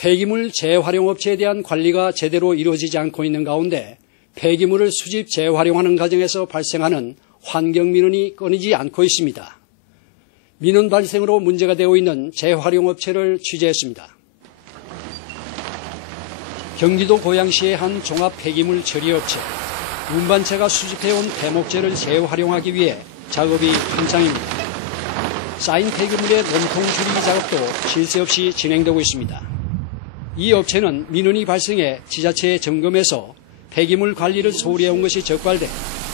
폐기물 재활용업체에 대한 관리가 제대로 이루어지지 않고 있는 가운데 폐기물을 수집 재활용하는 과정에서 발생하는 환경민원이 끊이지 않고 있습니다. 민원 발생으로 문제가 되어 있는 재활용업체를 취재했습니다. 경기도 고양시의 한 종합 폐기물 처리업체. 운반체가 수집해온 대목재를 재활용하기 위해 작업이 한창입니다. 쌓인 폐기물의 몸통 줄이기 작업도 쉴새 없이 진행되고 있습니다. 이 업체는 민원이 발생해 지자체에 점검해서 폐기물 관리를 소홀히 해온 것이 적발돼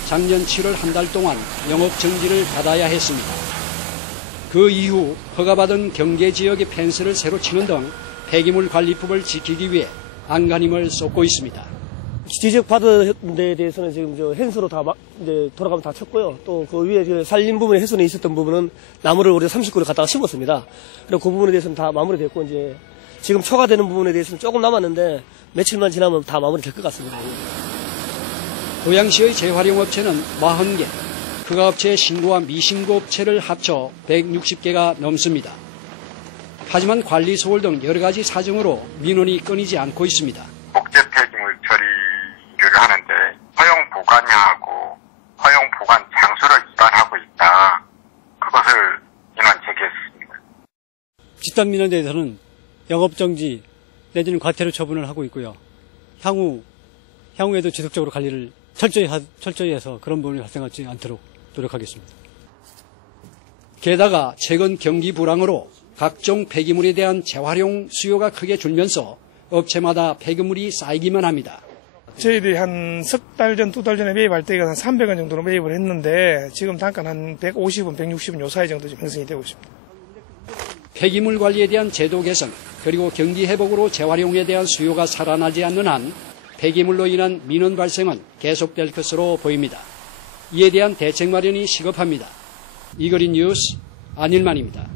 작년 7월 한 달 동안 영업 정지를 받아야 했습니다. 그 이후 허가받은 경계 지역의 펜스를 새로 치는 등 폐기물 관리법을 지키기 위해 안간힘을 쏟고 있습니다. 지적 받은 데 대해서는 지금 저 hen스로 다 마- 이제 돌아가면 다 쳤고요. 또 그 위에 그 살림 부분에 훼손이 있었던 부분은 나무를 우리가 30그루 갖다가 심었습니다. 그리고 그 부분에 대해서는 다 마무리됐고 이제 지금 초과되는 부분에 대해서는 조금 남았는데 며칠만 지나면 다 마무리될 것 같습니다. 고양시의 재활용업체는 40개, 그가업체의 신고와 미신고 업체를 합쳐 160개가 넘습니다. 하지만 관리 소홀 등 여러 가지 사정으로 민원이 끊이지 않고 있습니다. 목재 폐기물 처리를 하는데 허용 보관량하고 허용 보관 장소를 위반하고 있다. 그것을 인원 제기했습니다. 집단 민원에 대해서는 영업정지 내지는 과태료 처분을 하고 있고요. 향후, 향후에도 지속적으로 관리를 철저히, 하- 철저히 해서 그런 부분이 발생하지 않도록 노력하겠습니다. 게다가 최근 경기 불황으로 각종 폐기물에 대한 재활용 수요가 크게 줄면서 업체마다 폐기물이 쌓이기만 합니다. 저희들이 한 석 달 전, 두 달 전에 매입할 때가 한 300원 정도로 매입을 했는데 지금 단가는 한 150원, 160원 요 사이 정도 지금 형성이 되고 있습니다. 폐기물 관리에 대한 제도 개선 그리고 경기 회복으로 재활용에 대한 수요가 살아나지 않는 한 폐기물로 인한 민원 발생은 계속될 것으로 보입니다. 이에 대한 대책 마련이 시급합니다. 이거리 뉴스 안일만입니다.